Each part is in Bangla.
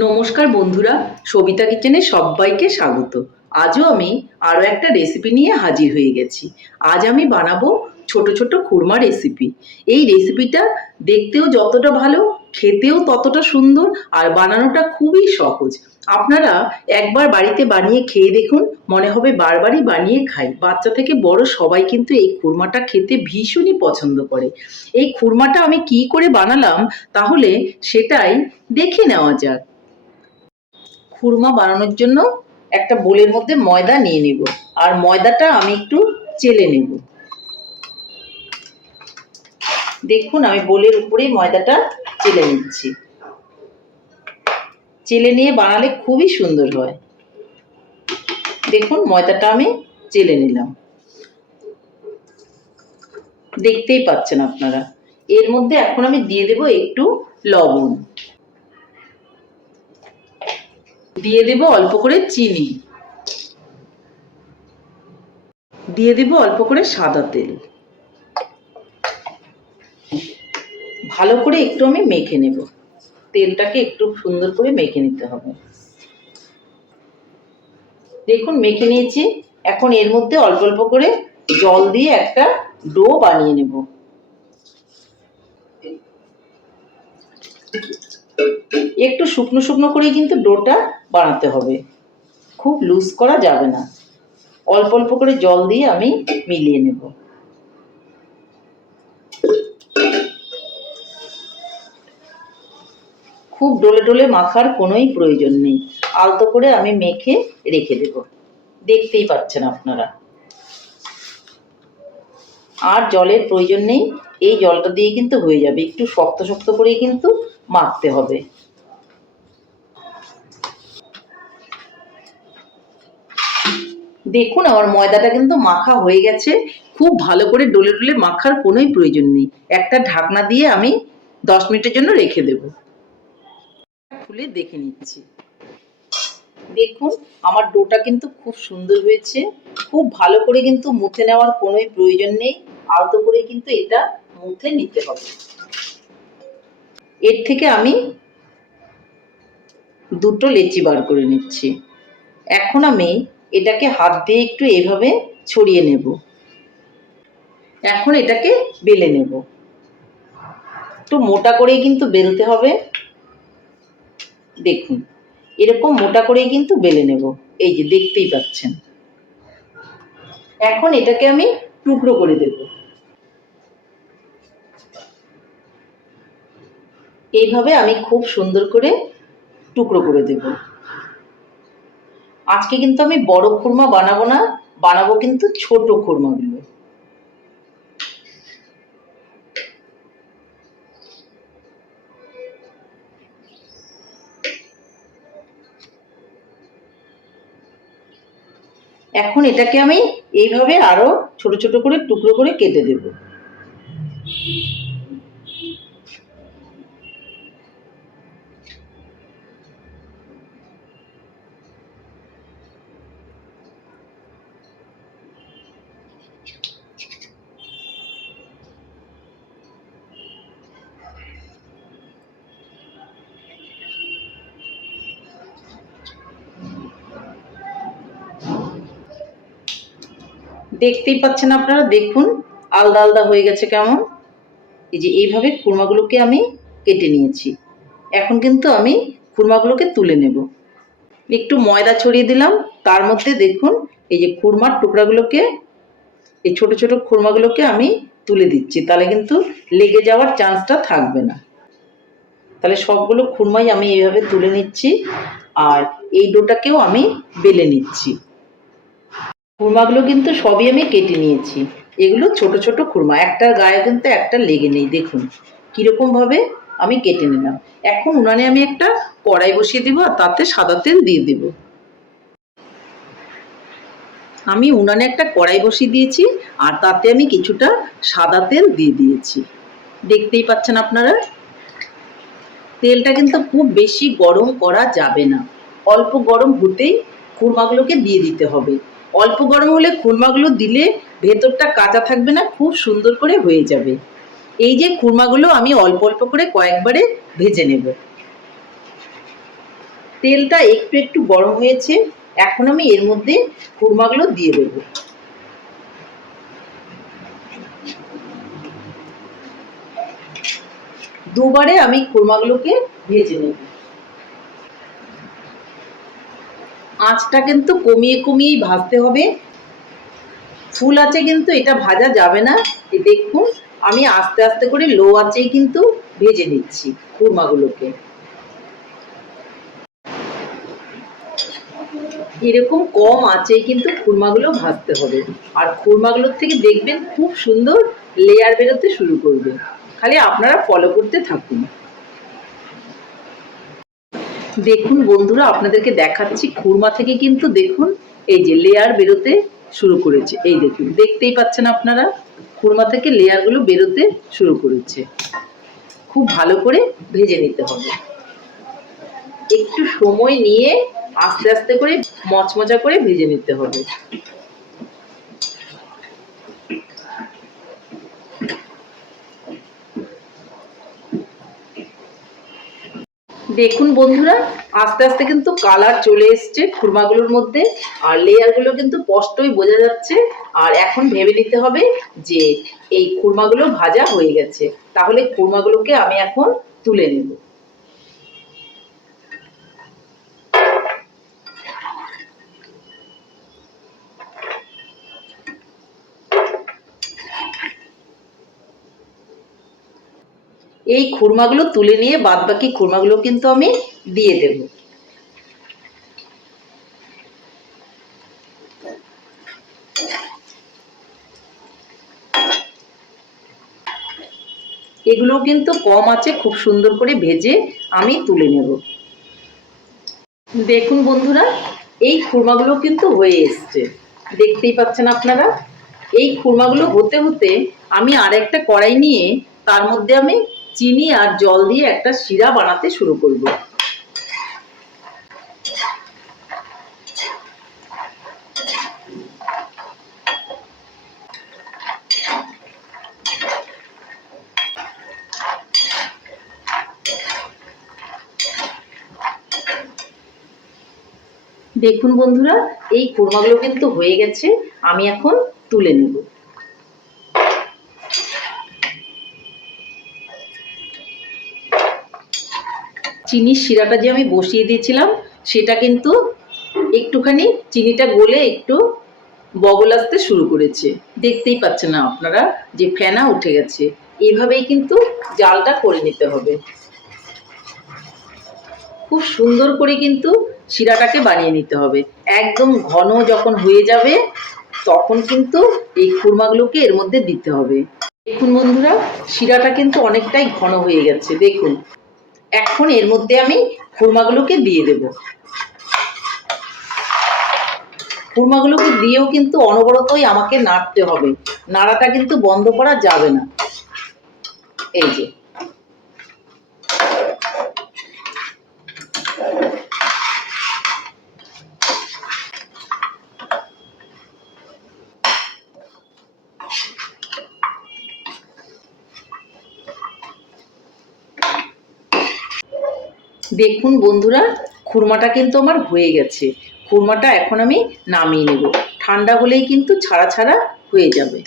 নমস্কার বন্ধুরা, সবিতা কিচেনে সবাইকে স্বাগত। আজও আমি আরও একটা রেসিপি নিয়ে হাজির হয়ে গেছি। আজ আমি বানাবো ছোট ছোট খুরমা রেসিপি এই রেসিপিটা দেখতেও যতটা ভালো, খেতেও ততটা সুন্দর আর বানানোটা খুবই সহজ। আপনারা একবার বাড়িতে বানিয়ে খেয়ে দেখুন, মনে হবে বারবারই বানিয়ে খাই। বাচ্চা থেকে বড় সবাই কিন্তু এই খুরমাটা খেতে ভীষণই পছন্দ করে। এই খুরমাটা আমি কি করে বানালাম, তাহলে সেটাই দেখে নেওয়া যাক। খুরমা বানানোর জন্য একটা বোলের মধ্যে ময়দা নিয়ে নেব। আর ময়দাটা আমি একটু চেলে নেব। দেখুন, আমি বোলের উপরেই ময়দাটা চেলে নিচ্ছি। চেলে নিয়ে বানালে খুবই সুন্দর হয়। দেখুন, ময়দাটা আমি চেলে নিলাম। দেখতেই পাচ্ছেন আপনারা। এর মধ্যে এখন আমি দিয়ে দেব একটু লবণ। দিয়ে দেব অল্প করে চিনি। দিয়ে দেব অল্প করে সাদা তেল। ভালো করে একটু আমি মেখে নেব। তেলটাকে একটু সুন্দর করে মেখে নিতে হবে। দেখুন, মেখে নিয়েছি। এখন এর মধ্যে অল্প অল্প করে জল দিয়ে একটা ডো বানিয়ে নেব। একটু শুকনো শুকনো করে কিন্তু ডোটা বানাতে হবে। খুব লুজ করা যাবে না। অল্প অল্প করে জল দিয়ে আমি মিলিয়ে নেব। খুব ডলে ডলে মাখার কোনোই প্রয়োজন নেই। আলতো করে আমি মেখে রেখে দেব। দেখতেই পাচ্ছেন আপনারা। আর জলের প্রয়োজন নেই। এই জলটা দিয়ে কিন্তু হয়ে যাবে। একটু শক্ত শক্ত করেই কিন্তু মাখতে হবে। দেখুন, আমার ময়দাটা কিন্তু মাখা হয়ে গেছে। খুব ভালো করে ডলে ডলে মাখার কোনোই প্রয়োজন নেই। একটা ঢাকনা দিয়ে আমি দশ মিনিটের জন্য রেখে দেব। খুলে দেখে নিচ্ছি। দেখুন, আমার ডোটা কিন্তু খুব সুন্দর হয়েছে। খুব ভালো করে কিন্তু মুথে নেওয়ার কোনোই প্রয়োজন নেই। আলতো করে কিন্তু এটা মুথে নিতে হবে। এর থেকে আমি দুটো লেচি বার করে নিচ্ছি। এখন আমি এটাকে হাত দিয়ে একটু এভাবে ছড়িয়ে নেব। এখন এটাকে বেলে নেব। একটু মোটা করেই কিন্তু বেলতে হবে। দেখুন, এরকম মোটা করেই কিন্তু বেলে নেব। এই যে দেখতেই পাচ্ছেন। এখন এটাকে আমি টুকরো করে দেব। এইভাবে আমি খুব সুন্দর করে টুকরো করে দেব। আজকে কিন্তু আমি বড় খুরমা বানাবো না, বানাবো কিন্তু ছোট খুরমাগুলো। এখন এটাকে আমি এইভাবে আরও ছোট ছোট করে টুকরো করে কেটে দেব। দেখতেই পাচ্ছেন আপনারা, দেখুন, আলাদা আলাদা হয়ে গেছে কেমন। এই যে এইভাবে খুরমাগুলোকে আমি কেটে নিয়েছি। এখন কিন্তু আমি খুরমাগুলোকে তুলে নেব। একটু ময়দা ছড়িয়ে দিলাম, তার মধ্যে দেখুন, এই যে খুরমার টুকরাগুলোকে, এই ছোট ছোট খুরমাগুলোকে আমি তুলে দিচ্ছি। তাহলে কিন্তু লেগে যাওয়ার চান্সটা থাকবে না। তাহলে সবগুলো খুরমাই আমি এইভাবে তুলে নিচ্ছি, আর এই ডোটাকেও আমি বেলে নিচ্ছি। খুরমাগুলো কিন্তু সবই আমি কেটে নিয়েছি। এগুলো ছোট ছোট খুরমা একটার গায়ে কিন্তু একটা লেগে নেই, দেখুন। কীরকম ভাবে আমি কেটে নিলাম। এখন উনানে আমি একটা কড়াই বসিয়ে দিব আর তাতে সাদা তেল দিয়ে দেব। আমি উনানে একটা কড়াই বসিয়ে দিয়েছি আর তাতে আমি কিছুটা সাদা তেল দিয়ে দিয়েছি। দেখতেই পাচ্ছেন আপনারা? তেলটা কিন্তু খুব বেশি গরম করা যাবে না। অল্প গরম হতেই খুরমাগুলোকে দিয়ে দিতে হবে। অল্প গরম হলে খুরমাগুলো দিলে ভেতরটা কাঁচা থাকবে না, খুব সুন্দর করে হয়ে যাবে। এই যে খুরমাগুলো আমি অল্প অল্প করে কয়েকবারে ভেজে নেব। তেলটা একটু একটু গরম হয়েছে, এখন আমি এর মধ্যে খুরমাগুলো দিয়ে দেবো। দুবারে আমি খুরমাগুলোকে ভেজে নেব। আঁচটা কিন্তু কমিয়ে কমিয়েই ভাজতে হবে। ফুল আছে কিন্তু এটা ভাজা যাবে না। দেখুন, আমি আস্তে আস্তে করে লো আঁচেই কিন্তু ভেজে নিচ্ছি খুরমাগুলোকে। এরকম কম আঁচেই কিন্তু খুরমাগুলো ভাজতে হবে। আর খুরমাগুলোর থেকে দেখবেন খুব সুন্দর লেয়ার বেরোতে শুরু করবে। খালি আপনারা ফলো করতে থাকুন। দেখুন বন্ধুরা, আপনাদেরকে দেখাচ্ছি খুরমা থেকে কিন্তু দেখুন, এই যে লেয়ার বেরোতে শুরু করেছে। এই দেখুন, দেখতেই পাচ্ছেন আপনারা, খুরমা থেকে লেয়ারগুলো বেরোতে শুরু করেছে। খুব ভালো করে ভেজে নিতে হবে। একটু সময় নিয়ে আস্তে আস্তে করে মচমচা করে ভেজে নিতে হবে। দেখুন বন্ধুরা, আস্তে আস্তে কিন্তু কালার চলে এসছে খুরমাগুলোর মধ্যে, আর লেয়ারগুলো কিন্তু স্পষ্টই বোঝা যাচ্ছে। আর এখন ভেবে নিতে হবে যে এই খুরমাগুলো ভাজা হয়ে গেছে। তাহলে খুরমাগুলোকে আমি এখন তুলে নেব। এই খুরমাগুলো তুলে নিয়ে বাদ বাকি খুরমাগুলো কিন্তু আমি দিয়ে দেব। এগুলো কিন্তু কম আছে, খুব সুন্দর করে ভেজে আমি তুলে নেব। দেখুন বন্ধুরা, এই খুরমাগুলো কিন্তু হয়ে এসছে। দেখতেই পাচ্ছেন আপনারা? এই খুরমাগুলো হতে হতে আমি আরেকটা কড়াই নিয়ে তার মধ্যে আমি চিনি আর জল দিয়ে একটা শিরা বানাতে শুরু করব। দেখুন বন্ধুরা, এই খুরমাগুলো কিন্তু হয়ে গেছে, আমি এখন তুলে নেব। চিনির শিরাটা যে আমি বসিয়ে দিয়েছিলাম, সেটা কিন্তু একটুখানি চিনিটা গলে একটু বগল আসতে শুরু করেছে। দেখতেই পাচ্ছেন না আপনারা যে ফেনা উঠে গেছে। এইভাবেই কিন্তু জালটা করে নিতে হবে। খুব সুন্দর করে কিন্তু শিরাটাকে বানিয়ে নিতে হবে। একদম ঘন যখন হয়ে যাবে, তখন কিন্তু এই খুরমাগুলোকে এর মধ্যে দিতে হবে। দেখুন বন্ধুরা, শিরাটা কিন্তু অনেকটাই ঘন হয়ে গেছে। দেখুন। এখন এর মধ্যে আমি খুরমাগুলোকে দিয়ে দেব। খুরমাগুলোকে দিয়েও কিন্তু অনবরতই আমাকে নাড়তে হবে। নাড়াটা কিন্তু বন্ধ করা যাবে না। এই যে। দেখুন বন্ধুরা, খুরমাটা কিন্তু আমার হয়ে গেছে। খুরমাটা এখন আমি নামিয়ে নেব। ঠান্ডা হলেই কিন্তু ছাড়া ছাড়া হয়ে যাবে।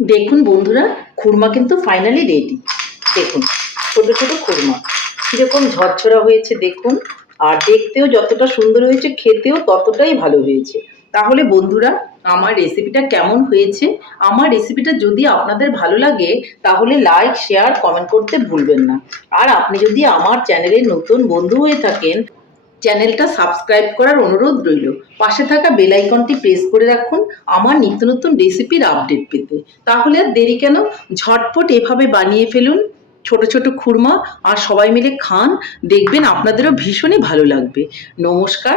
দেখুন বন্ধুরা, খুরমা কিন্তু ফাইনালি রেডি দেখুন, ছোট ছোট খুরমা। কীরকম ঝরঝরা হয়েছে, দেখুন। আর দেখতেও যতটা সুন্দর হয়েছে, খেতেও ততটাই ভালো হয়েছে। তাহলে বন্ধুরা, আমার রেসিপিটা কেমন হয়েছে? আমার রেসিপিটা যদি আপনাদের ভালো লাগে, তাহলে লাইক শেয়ার কমেন্ট করতে ভুলবেন না। আর আপনি যদি আমার চ্যানেলের নতুন বন্ধু হয়ে থাকেন চ্যানেলটা সাবস্ক্রাইব করার অনুরোধ রইল। পাশে থাকা বেল আইকনটি প্রেস করে রাখুন, আমার নিত্য নতুন রেসিপির আপডেট পেতে। তাহলে আর দেরি কেন? ঝটপট এভাবে বানিয়ে ফেলুন। ছোট ছোট খুরমা, আর সবাই মিলে খান। দেখবেন আপনাদেরও ভীষণই ভালো লাগবে। নমস্কার